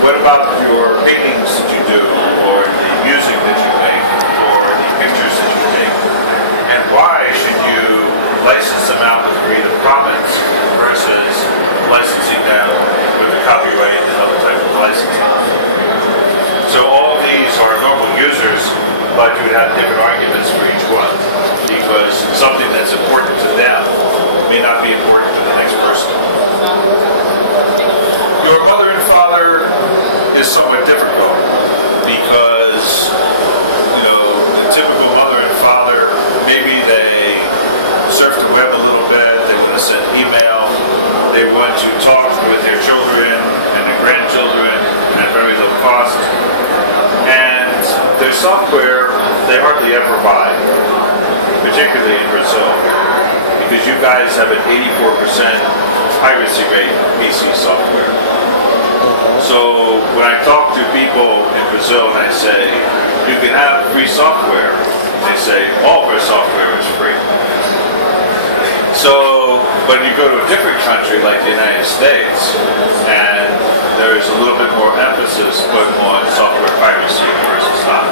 what about your paintings that you do, or the music that you make, or the pictures that you take? And why should you license them out with Creative Commons versus licensing them with the copyright and other type of licensing? So all of these are normal users, but you would have different arguments for each one, because something that's important to them may not be important to the next person. Your mother and father is somewhat difficult, because, you know, the typical mother and father, maybe they surf the web a little bit, they want to send email, they want to talk with their children and their grandchildren at very low cost, and their software they hardly ever buy, particularly in Brazil, because you guys have an 84% piracy rate of PC software. So when I talk to people in Brazil and I say, you can have free software, they say, all of our software is free. So when you go to a different country like the United States, and there is a little bit more emphasis put on software piracy versus not.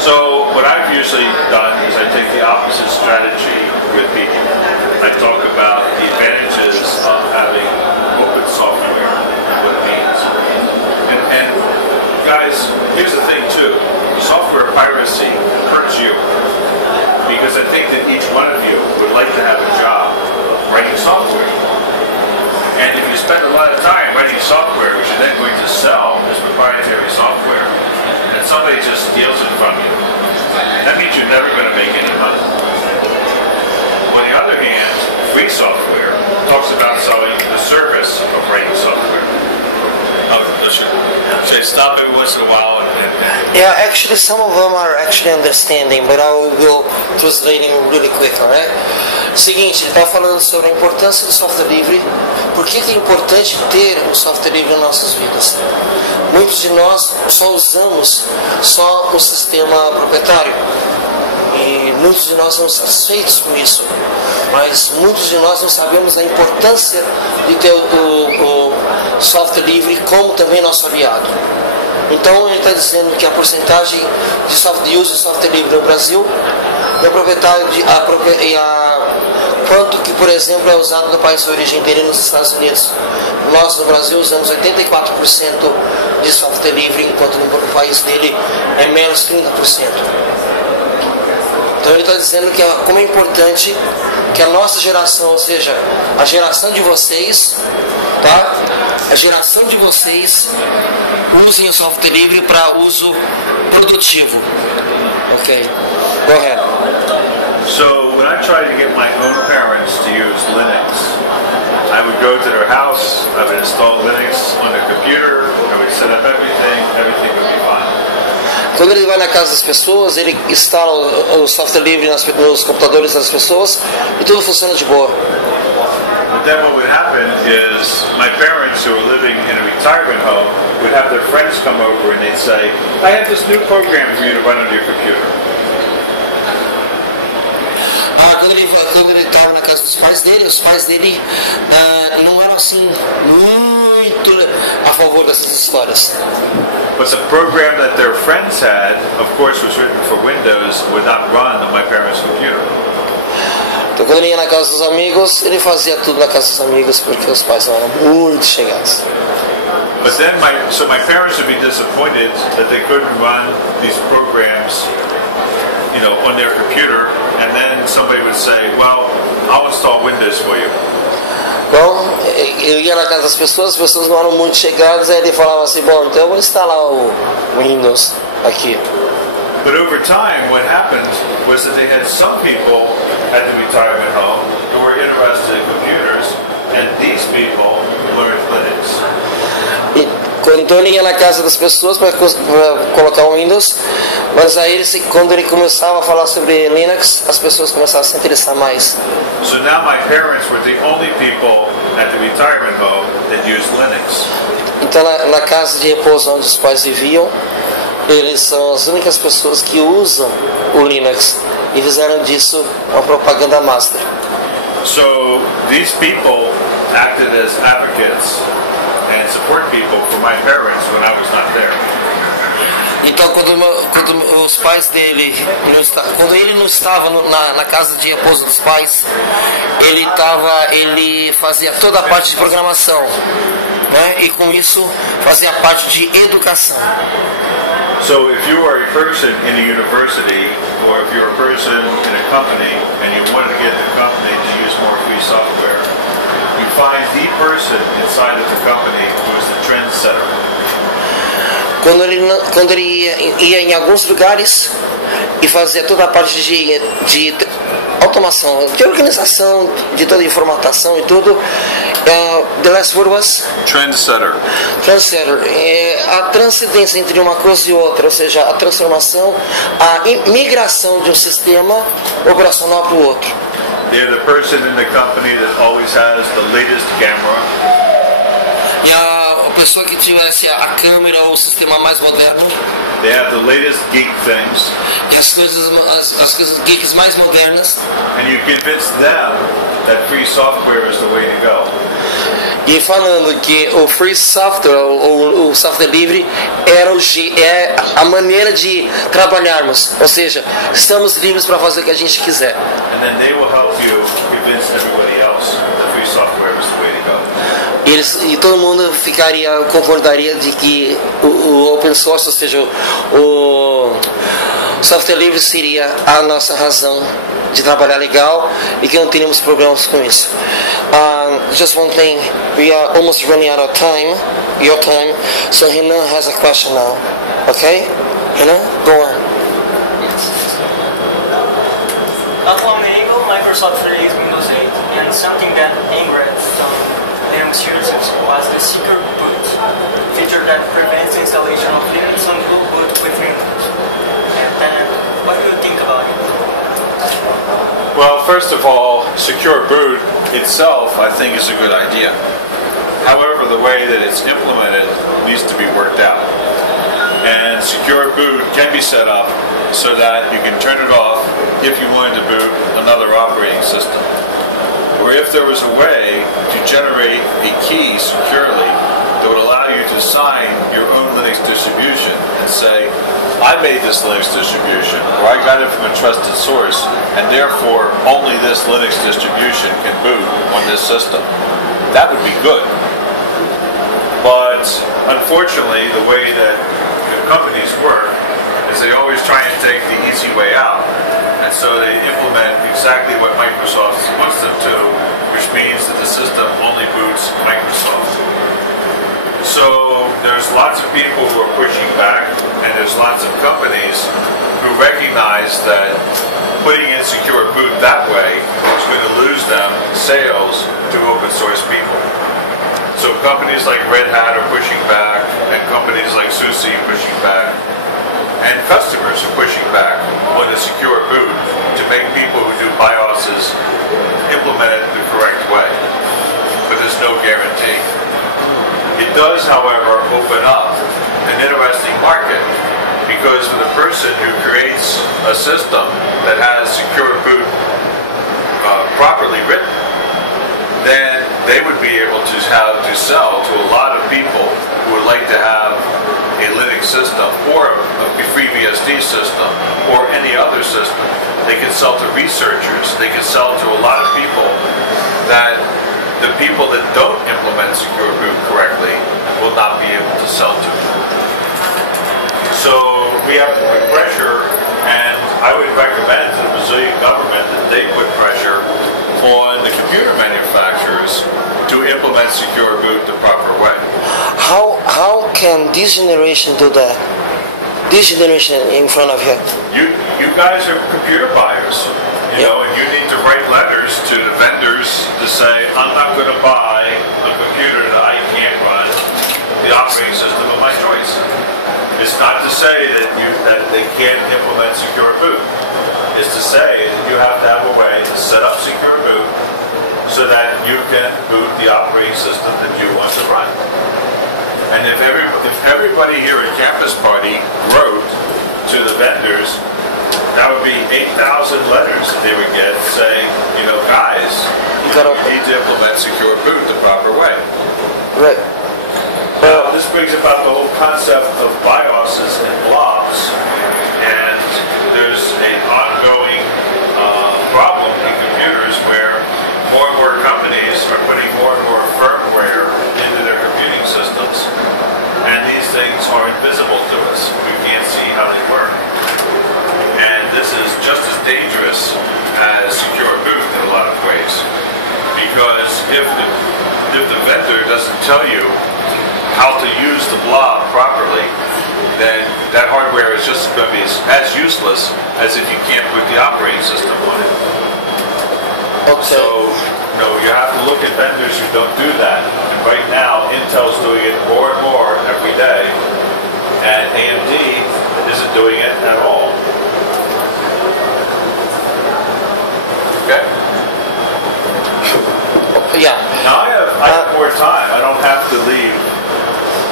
So what I've usually done is I take the opposite strategy with people. I talk about the advantages of having open software and what it means. And guys, here's the thing too. Software piracy hurts you, because I think that each one of you would like to have a job writing software. And if you spend a lot of time writing software, which you're then going to sell as proprietary software, and somebody just steals it from you, that means you're never going to make any money. On the other hand, free software talks about selling the service of writing software. Should I stop every once in a while? Yeah, actually some of them are actually understanding, but I will translate them really quick, alright? Seguinte, ele está falando sobre a importância do software livre. Por que é importante ter um software livre nas nossas vidas? Muitos de nós só usamos só o sistema proprietário, e muitos de nós estamos satisfeitos com isso, mas muitos de nós não sabemos a importância de ter o software livre como também nosso aliado. Então ele está dizendo que a porcentagem de software use de software livre no Brasil é proprietário quanto que, por exemplo, é usado no país de origem dele, nos Estados Unidos. Nós no Brasil usamos 84% de software livre, enquanto no país dele é menos 30%. Então ele está dizendo que como é importante que a nossa geração, ou seja, a geração de vocês, tá? A geração de vocês usem o software livre para uso produtivo. Ok, go ahead. So when I tried to get my own parents to use Linux, I would go to their house, I would install Linux on the computer, I would set up everything would be fine. Quando ele vai na casa das pessoas, ele instala o software livre nos computadores das pessoas e tudo funciona de boa. But then what would happen is my parents who were living in a retirement home would have their friends come over and they'd say, I have this new program for you to run on your computer. Quando ele estava na casa dos pais dele, os pais dele não eram assim muito a favor dessas histórias. But the program that their friends had, of course, was written for Windows, would not run on my parents' computer. Então quando ele ia na casa dos amigos, ele fazia tudo na casa dos amigos porque os pais não eram muito chegados. But then my parents would be disappointed that they couldn't run these programs, you know, on their computer, and then somebody would say, well, I'll install Windows for you. Bom, eu ia na casa das pessoas, as pessoas não eram muito chegadas, aí ele falava assim, bom, então eu vou instalar o Windows aqui. But over time, what happened was that they had some people at the retirement home who were interested in computers, and these people learned Linux. Então ele ia na casa das pessoas para colocar o Windows, mas aí quando ele começava a falar sobre Linux, as pessoas começavam a se interessar mais. So now my parents were the only people at the retirement home that used Linux. Então na casa de repouso onde os pais viviam, eles são as únicas pessoas que usam o Linux e fizeram disso uma propaganda master. So these people acted as advocates and support people for my parents when I was not there. Então, quando os pais dele quando ele não estava na casa de repouso dos pais, ele fazia toda a parte de programação, né? E com isso fazia parte de educação. So if you are a person in a university, or if you're a person in a company and you want to get the company to use more free software, you find the person inside of the company who is the trendsetter. Quando ele ia em alguns lugares e fazia toda a parte de automação, de organização, de toda a informatação e tudo, the last word was? Trendsetter. Trendsetter. A transcendência entre uma coisa e outra, ou seja, a transformação, a migração de um sistema operacional para o outro. They're the person in the company that always has the latest camera. E a pessoa que tivesse a câmera ou o sistema mais moderno. They have the latest geek things. E as coisas geeks mais modernas. And you convince them that free software is the way to go. E falando que o free software ou o software livre é a maneira de trabalharmos, ou seja, estamos livres para fazer o que a gente quiser. And then they will help you convince everybody else that free software is the way to go. E todo mundo concordaria de que o open source, ou seja, o software livre seria a nossa razão de trabalhar legal e que não teríamos problemas com isso. Just one thing, we are almost running out of time, your time, so Renan has a question now. Okay? Renan, go on. Not long ago, Microsoft released Windows 8, and something that angered some Linux users was the secure boot feature that prevents the installation of Linux on Global boot with Windows. And what do you think about it? Well, first of all, secure boot itself, I think, is a good idea. However, the way that it's implemented needs to be worked out. And secure boot can be set up so that you can turn it off if you wanted to boot another operating system. Or if there was a way to generate a key securely that would allow you to sign your own Linux distribution and say, I made this Linux distribution, or I got it from a trusted source, and therefore only this Linux distribution can boot on this system. That would be good. But unfortunately, the way that companies work is they always try and take the easy way out. And so they implement exactly what Microsoft wants them to, which means that the system only boots Microsoft. So there's lots of people who are pushing back, and there's lots of companies who recognize that putting in secure boot that way is going to lose them sales to open source people. So companies like Red Hat are pushing back, and companies like SUSE are pushing back, and customers are pushing back on a secure boot to make people who do BIOSes implement it the correct way. But there's no guarantee. It does, however, open up an interesting market, because for the person who creates a system that has secure boot properly written, then they would be able to sell to a lot of people who would like to have a Linux system or a FreeBSD system or any other system. They can sell to researchers. They can sell to a lot of people that the people that don't implement secure boot correctly will not be able to sell to. So we have to put pressure, and I would recommend to the Brazilian government that they put pressure on the computer manufacturers to implement secure boot the proper way. How can this generation do that? This generation in front of you. You guys are computer buyers, you know, and you need to write letters to the vendors to say, I'm not going to buy a computer that I can't run the operating system of my choice. It's not to say that they can't implement secure boot. It's to say that you have to have a way to set up secure boot so that you can boot the operating system that you want to run. And if everybody here at Campus Party wrote to the vendors that would be 8,000 letters that they would get saying, you know, guys, you need to implement secure boot the proper way. Right. Now, this brings about the whole concept of BIOSes and blobs. And there's an ongoing problem in computers where more and more companies are putting more and more firmware into their computing systems. And these things are invisible to us. We can't see how they work. And this is just as dangerous as secure boot in a lot of ways. Because if the vendor doesn't tell you how to use the blob properly, then that hardware is just going to be as useless as if you can't put the operating system on it. Okay. So, you have to look at vendors who don't do that. And right now, Intel's doing it more and more every day, and AMD isn't doing it at all. Okay? Yeah. Now I have more time. I don't have to leave.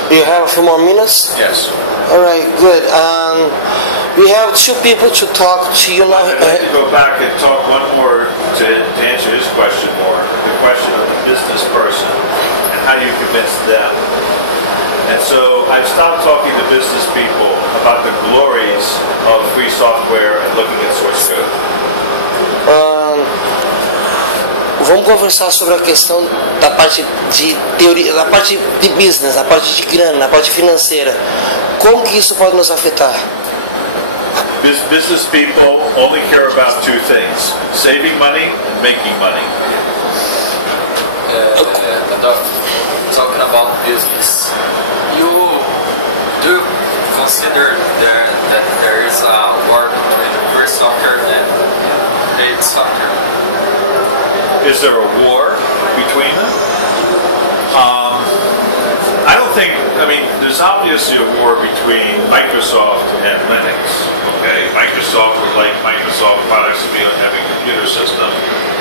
You have a few more minutes? Yes. All right, good. We have two people to talk to you now. I'd like to go back and talk one more to answer his question more. The question of the business person and how you convince them. And so I've stopped talking to business people about the glories of free software and looking at source code. Vamos conversar sobre a questão da parte de teoria, da parte de business, da parte de grana, da parte financeira. Como que isso pode nos afetar? Business people only care about two things: saving money and making money. Talking about business, do you consider that there is a war between the free software and paid software? Is there a war between them? I don't think, there's obviously a war between Microsoft and Linux. Okay, Microsoft would like Microsoft products to be on every computer system,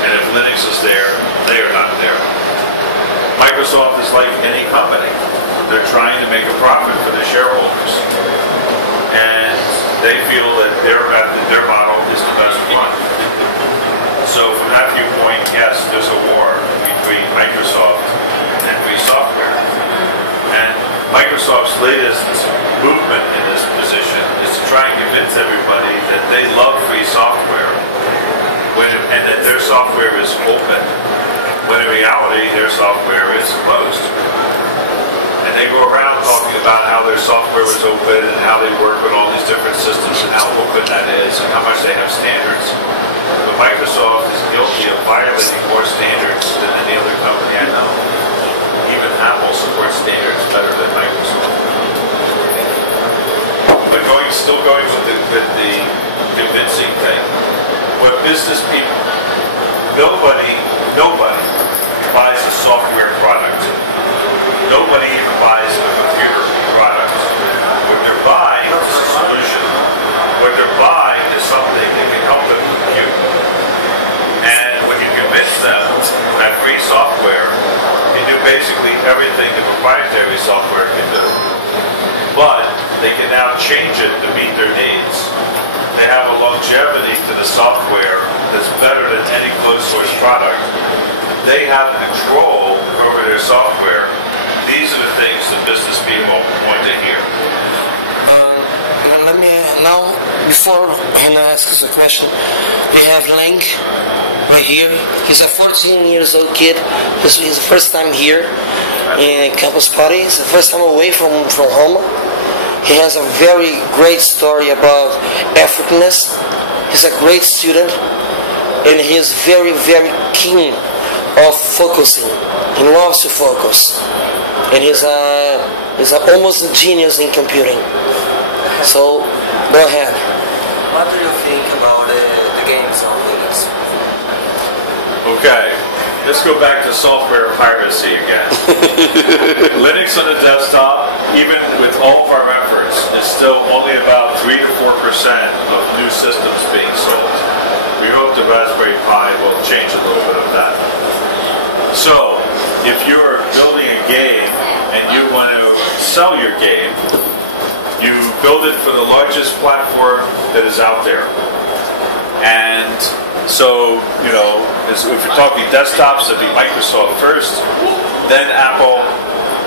and if Linux is there, they are not there. Microsoft is like any company. They're trying to make a profit for the shareholders. And they feel that their model is the best one. So from that viewpoint, yes, there's a war between Microsoft and free software. And Microsoft's latest movement in this position is to try and convince everybody that they love free software and that their software is open, when in reality their software is closed. And they go around talking about how their software is open and how they work with all these different systems and how open that is and how much they have standards. But Microsoft is guilty of violating more standards than any other company I know. Even Apple supports standards better than Microsoft. But still going with the convincing thing, what business people, nobody buys a software product. Nobody even buys a computer product. What they're buying is a solution. What they're buying is something that can help them compute. And when you convince them that free software can do basically everything the proprietary software can do, but they can now change it to meet their needs. They have a longevity to the software that's better than any closed source product. They have control over their software. These are the things that business people want to hear. Let me now, before Hannah asks a question, we have Lang right here. He's a 14 years old kid. This is his first time here in Campus Party. It's the first time away from home. He has a very great story about Africanness. He's a great student, and he is very, very keen of focusing. He loves to focus, and he's almost a genius in computing. So, go ahead. What do you think about the games on Linux? Okay, let's go back to software piracy again. Linux on the desktop, even with all of our efforts, is still only about 3 to 4% of new systems being sold. We hope the Raspberry Pi will change a little bit of that. So, if you're building a game and you want to sell your game, You build it for the largest platform that is out there. And so, you know, if you're talking desktops, it'd be Microsoft first, then Apple,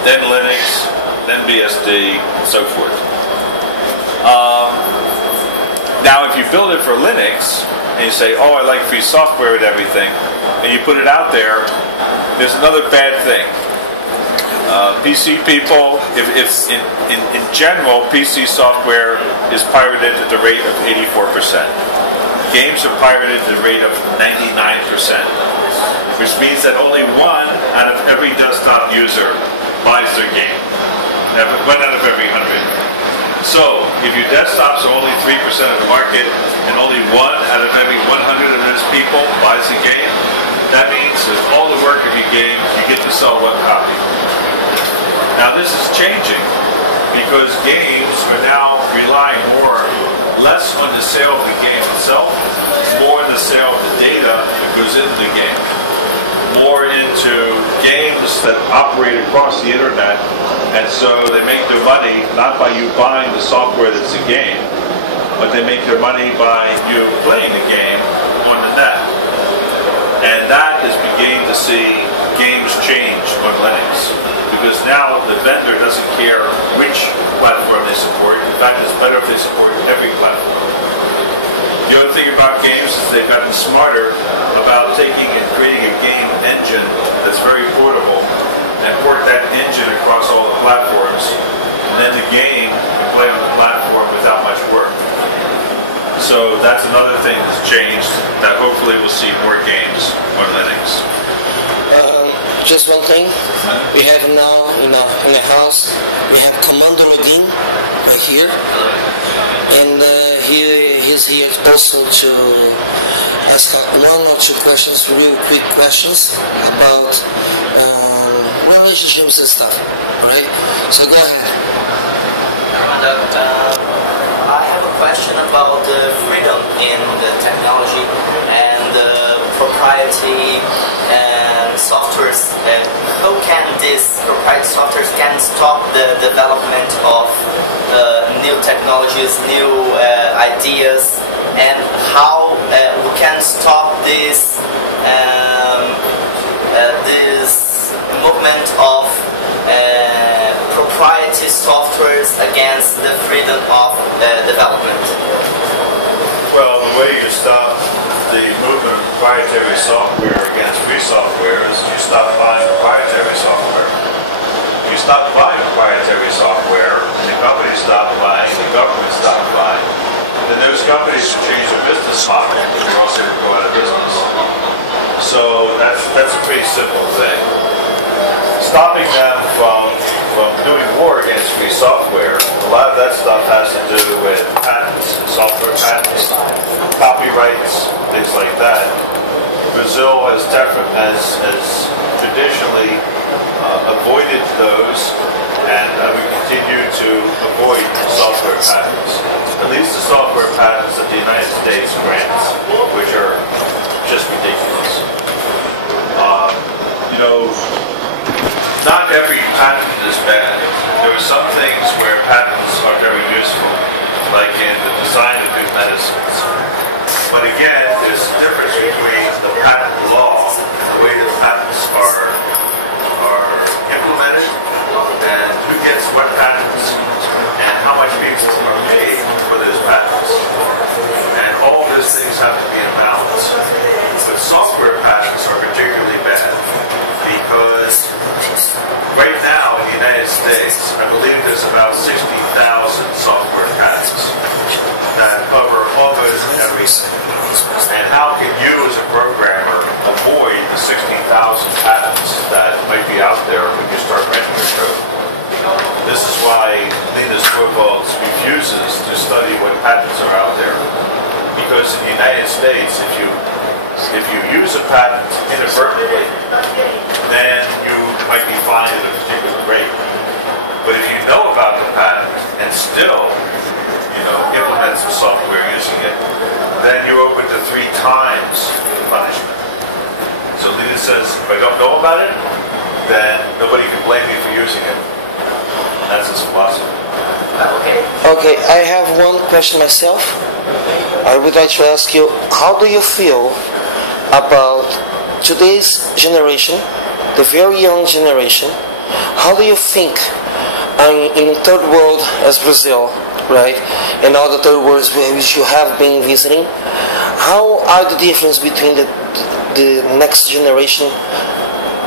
then Linux, then BSD, and so forth. Now, if you build it for Linux, and you say, oh, I like free software and everything, and you put it out there, there's another bad thing. PC people, if in general, PC software is pirated at the rate of 84%. Games are pirated at the rate of 99%, which means that only 1 out of every desktop user buys their game. 1 out of every 100. So, if your desktops are only 3% of the market, and only 1 out of every 100 of those people buys the game, that means that all the work of your game, you get to sell 1 copy. Now, this is changing, because games are now relying less on the sale of the game itself, more on the sale of the data that goes into the game, more into games that operate across the internet, and so they make their money not by you buying the software that's a game, but they make their money by you playing the game on the net. And that is beginning to see games change on Linux, because now the vendor doesn't care which platform they support. In fact, it's better if they support every platform. The other thing about games is they've gotten smarter about taking and creating a game engine that's very portable and port that engine across all the platforms, and then the game can play on the platform without much work. So that's another thing that's changed, that hopefully we'll see more games on Linux. Just one thing, we have now in the house, we have Commander Login right here, and he's here also to ask 1 or 2 questions, real quick questions about relationships and stuff, right? So go ahead. I have a question about the freedom in the technology and the proprietary softwares. How can these proprietary softwares can stop the development of new technologies, new ideas, and how we can stop this movement of proprietary softwares against the freedom of development? Well, the way you stop the movement of proprietary software against free software is you stop buying proprietary software. You stop buying proprietary software, and the companies stop buying, the government stops buying. Then those companies will change their business model, or else they will go out of business. So that's a pretty simple thing. Stopping them from doing war against free software, a lot of that stuff has to do with patents, software patents, copyrights, things like that. Brazil has traditionally avoided those, and we continue to avoid software patents. At least the software patents that the United States grants, which are just ridiculous. Not every patent is bad. There are some things where patents are very useful, like in the design of new medicines. But again, there's a difference between the patent law, the way the patents are implemented, and who gets what patents, and how much people are paid for those patents. And all those things have to be in balance. But software patents are particularly bad, because right now in the United States, I believe there's about 60,000 software patents that cover almost everything. And how can you as a programmer avoid the 60,000 patents that might be out there when you start writing your code? This is why Linus Torvalds refuses to study what patents are out there. Because in the United States, if you use a patent inadvertently, then you might be fined at a particular rate. But if you know about the patent and still, implement some software using it, then you're open to 3 times punishment. So Linus says, if I don't know about it, then nobody can blame me for using it. That's his philosophy. Okay. Okay, I have one question myself. I would like to ask you, how do you feel about today's generation, the very young generation? How do you think in third world as Brazil, right, and all the third worlds which you have been visiting, how are the difference between the next generation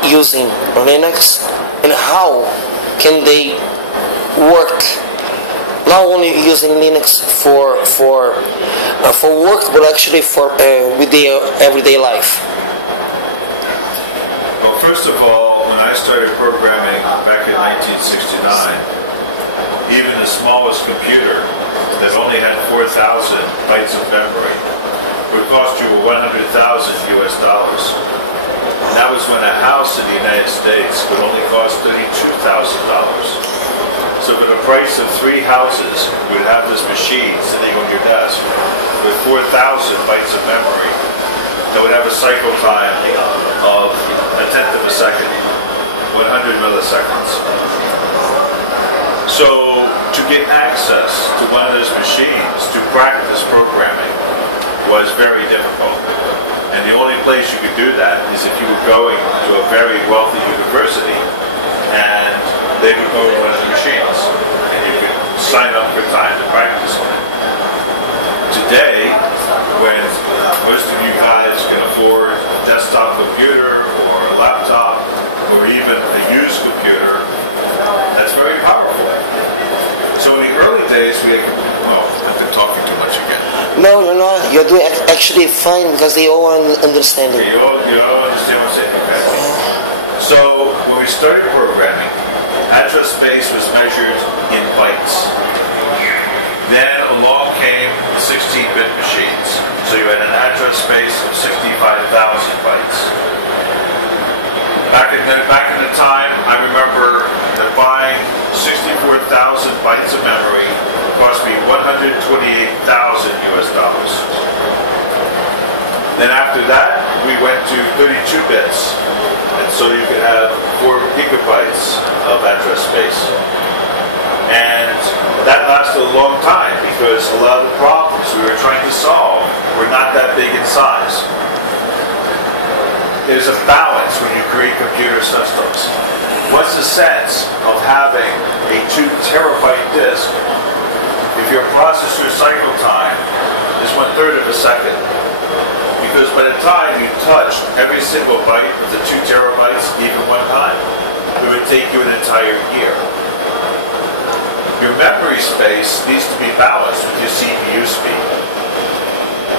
using Linux, and how can they work not only using Linux for work, but actually for with their everyday life? Well, first of all, when I started programming back in 1969, even the smallest computer that only had 4,000 bytes of memory would cost you $100,000 US. And that was when a house in the United States would only cost $32,000. So for the price of 3 houses, you would have this machine sitting on your desk with 4,000 bytes of memory that would have a cycle time of a tenth of a second, 100 milliseconds. So to get access to one of those machines to practice programming was very difficult. And the only place you could do that is if you were going to a very wealthy university and they would go to one of the machines and you could sign up for time to practice on it. Today, when most of you guys can afford a desktop computer or a laptop or even a used computer, that's very powerful. So in the early days, we had, I've been talking too much again. No, you're not. You're doing actually fine because they all understand it. You all understand what I'm saying? Okay. So when we started programming, address space was measured in bytes. Then along came the 16-bit machines. So you had an address space of 65,000 bytes. Back in the time, I remember that buying 64,000 bytes of memory cost me $128,000 US. Then after that, we went to 32 bits. And so you could have 4 gigabytes of address space. And that lasted a long time because a lot of the problems we were trying to solve were not that big in size. There's a balance when you create computer systems. What's the sense of having a 2 terabyte disk if your processor cycle time is 1/3 of a second? Because by the time you touched every single byte of the 2 terabytes even one time, it would take you an entire year. Your memory space needs to be balanced with your CPU speed.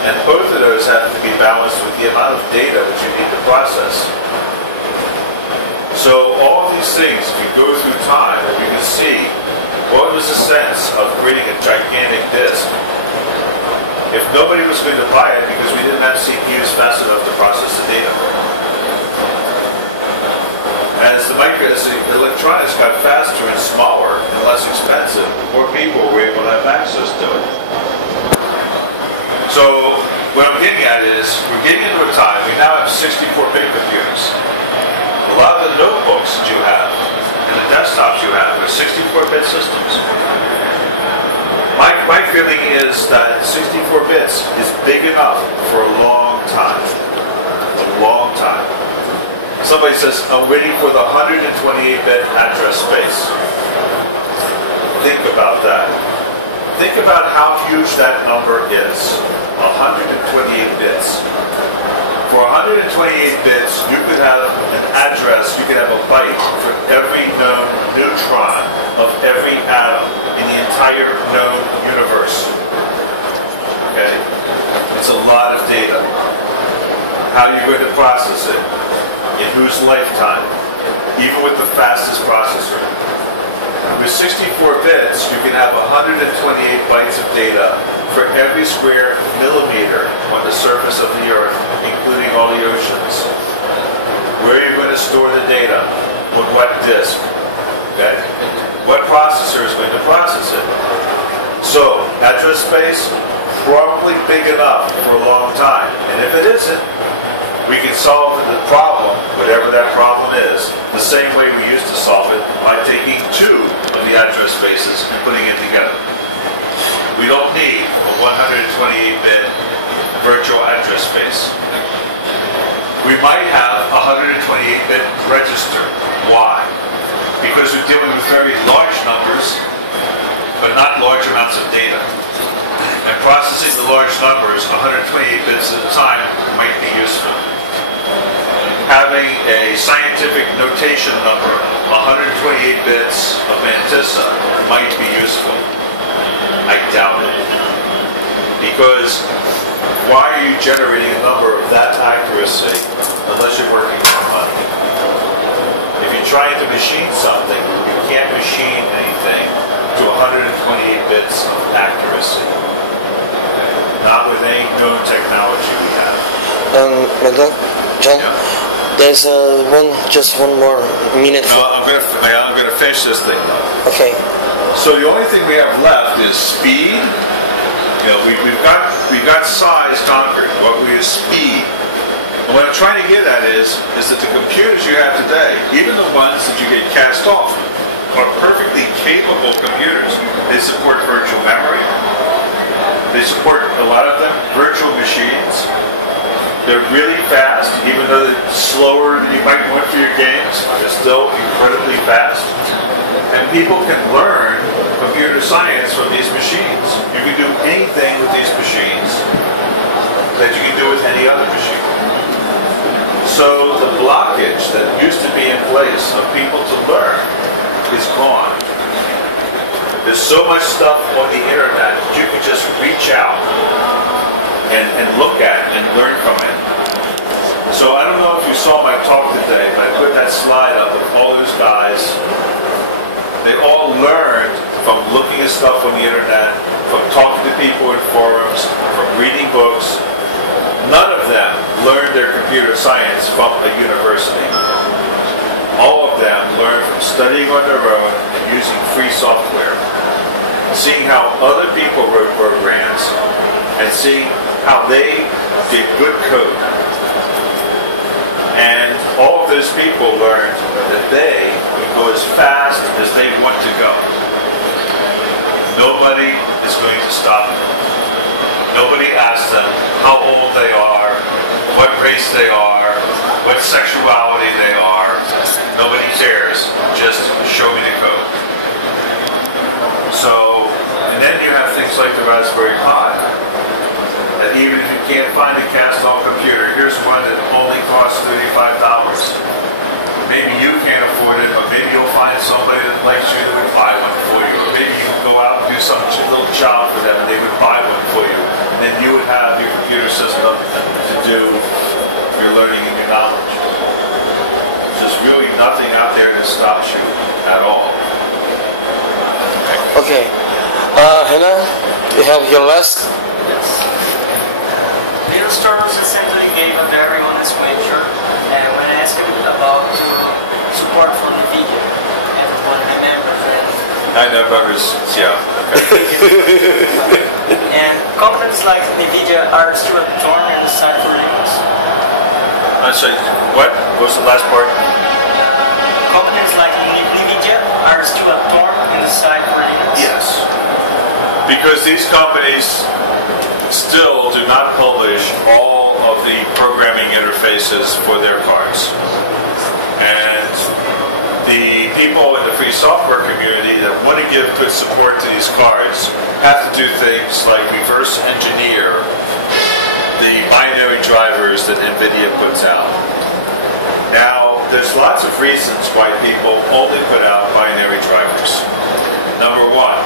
And both of those have to be balanced with the amount of data that you need to process. So all of these things, if you go through time, you can see what was the sense of creating a gigantic disk if nobody was going to buy it because we didn't have CPUs fast enough to process the data. As the electronics got faster and smaller and less expensive, more people were able to have access to it. So what I'm getting at is we're getting into a time, we now have 64-bit computers. A lot of the notebooks that you have and the desktops you have are 64-bit systems. My feeling is that 64 bits is big enough for a long time. A long time. Somebody says, I'm waiting for the 128-bit address space. Think about that. Think about how huge that number is. 128 bits. For 128 bits, you could have an address, you could have a byte for every known neutron of every atom in the entire known universe. Okay? It's a lot of data. How are you going to process it? In whose lifetime? Even with the fastest processor. With 64 bits, you can have 128 bytes of data for every square millimeter on the surface of the Earth, including all the oceans. Where are you going to store the data? On what disk? Okay? What processor is going to process it? So, address space, probably big enough for a long time. And if it isn't, we can solve the problem, whatever that problem is, the same way we used to solve it by taking 2 of the address spaces and putting it together. might have a 128-bit register. Why? Because we're dealing with very large numbers, but not large amounts of data. And processing the large numbers, 128 bits at a time, might be useful. Having a scientific notation number, 128 bits of mantissa, might be useful. I doubt it. Because why are you generating a number of that accuracy unless you're working for money? If you're trying to machine something, you can't machine anything to 128 bits of accuracy. Not with any known technology we have. John, Yeah. there's just one more minute. No, I'm gonna finish this thing though. Okay. So the only thing we have left is speed. You know, we've got size conquered. What we is speed. And what I'm trying to get at is that the computers you have today, even the ones that you get cast off, are perfectly capable computers. They support virtual memory. They support, a lot of them, virtual machines. They're really fast, even though they're slower than you might want for your games. They're still incredibly fast. And people can learn computer science from these machines. You can do anything with these machines that you can do with any other machine. So the blockage that used to be in place of people to learn is gone. There's so much stuff on the internet that you can just reach out and look at and learn from it. So I don't know if you saw my talk today, but I put that slide up of all those guys. They all learned from looking at stuff on the internet, from talking to people in forums, from reading books. None of them learned their computer science from a university. All of them learned from studying on their own and using free software, seeing how other people wrote programs, and seeing how they did good code. And all of those people learned that they can go as fast as they want to go. Nobody is going to stop them. Nobody asks them how old they are, what race they are, what sexuality they are. Nobody cares. Just show me the code. So, and then you have things like the Raspberry Pi. That even if you can't find a cast-off computer, here's one that only costs $35. Maybe you can't afford it, but maybe you'll find somebody that likes you that would buy one for you. Or maybe you can go out and do some little job for them and they would buy one for you. And then you would have your computer system to do your learning and your knowledge. There's really nothing out there that stops you at all. Okay. Hannah, you have your last? Little Stars essentially gave a very honest answer when asked about support for NVIDIA. Everyone remembers that. I know, yeah. Okay. And companies like NVIDIA are still a thorn in the side for Linux. I'm sorry, what? What's the last part? Companies like NVIDIA are still a thorn in the side for Linux. Yes. Because these companies still do not publish all of the programming interfaces for their cards. And the people in the free software community that want to give good support to these cards have to do things like reverse engineer the binary drivers that NVIDIA puts out. Now, there's lots of reasons why people only put out binary drivers. Number one,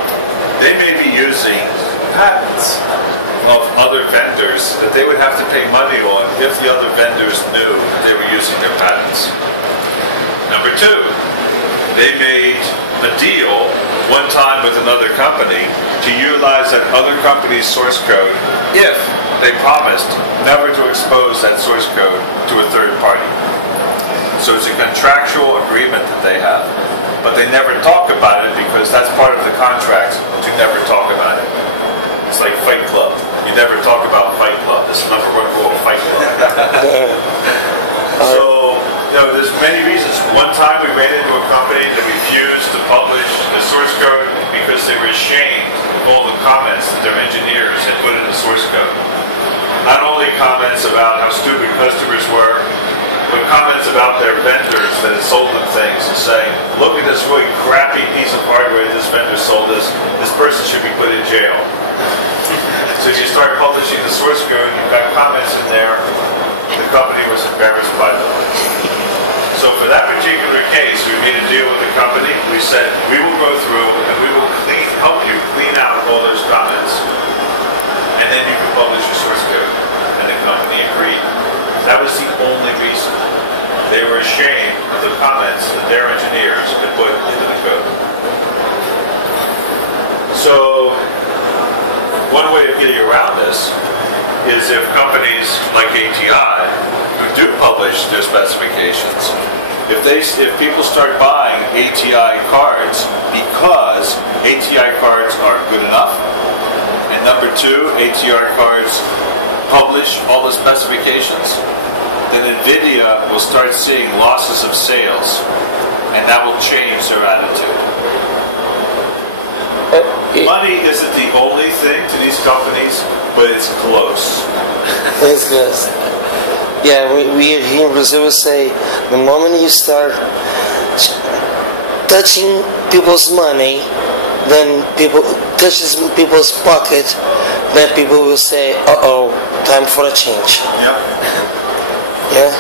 they may be using patents of other vendors that they would have to pay money on if the other vendors knew that they were using their patents. Number two, they made a deal one time with another company to utilize that other company's source code if they promised never to expose that source code to a third party. So it's a contractual agreement that they have. But they never talk about it because that's part of the contract to never talk about it. It's like Fight Club. You never talk about Fight Club. This is number one rule of Fight Club. So, there's many reasons. One time we ran into a company that refused to publish the source code because they were ashamed of all the comments that their engineers had put in the source code. Not only comments about how stupid customers were, comments about their vendors that had sold them things and saying, look at this really crappy piece of hardware this vendor sold us. This person should be put in jail. So if you start publishing the source code, you've got comments in there. The company was embarrassed by them. So for that particular case, we made a deal with the company. We said, we will go through and we will help you clean out all those comments. And then you can publish your source code. And the company agreed. That was the only reason. They were ashamed of the comments that their engineers had put into the code. So one way of getting around this is if companies like ATI, who do publish their specifications, if people start buying ATI cards because ATI cards are good enough, and number two, ATI cards publish all the specifications, then NVIDIA will start seeing losses of sales, and that will change their attitude. Money isn't the only thing to these companies, but it's close. It's good. Yeah, we here in Brazil will say, the moment you start touching people's money, then people touches people's pocket, then people will say, uh-oh, time for a change. Yep. Yeah.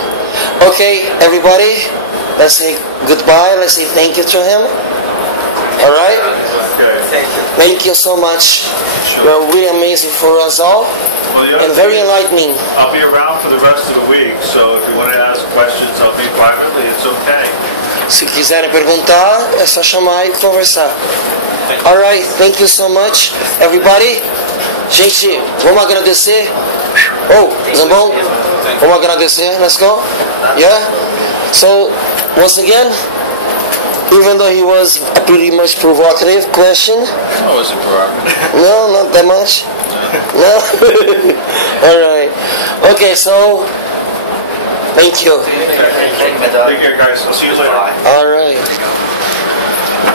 Okay, everybody, let's say goodbye. Let's say thank you to him. All right? Okay. Thank you so much. Sure. You're really amazing for us all, and very enlightening. I'll be around for the rest of the week, so if you want to ask questions, I'll be privately. It's okay. Se quiserem perguntar, é só chamar e conversar. Alright, thank you so much, everybody. Gente, vamos agradecer. Oh, Zambon, vamos agradecer. Let's go. Yeah. So, once again, even though he was a pretty much provocative question. I wasn't provocative. No, not that much. No. Alright. Okay, so thank you. Take care, guys. I'll see you later. Alright.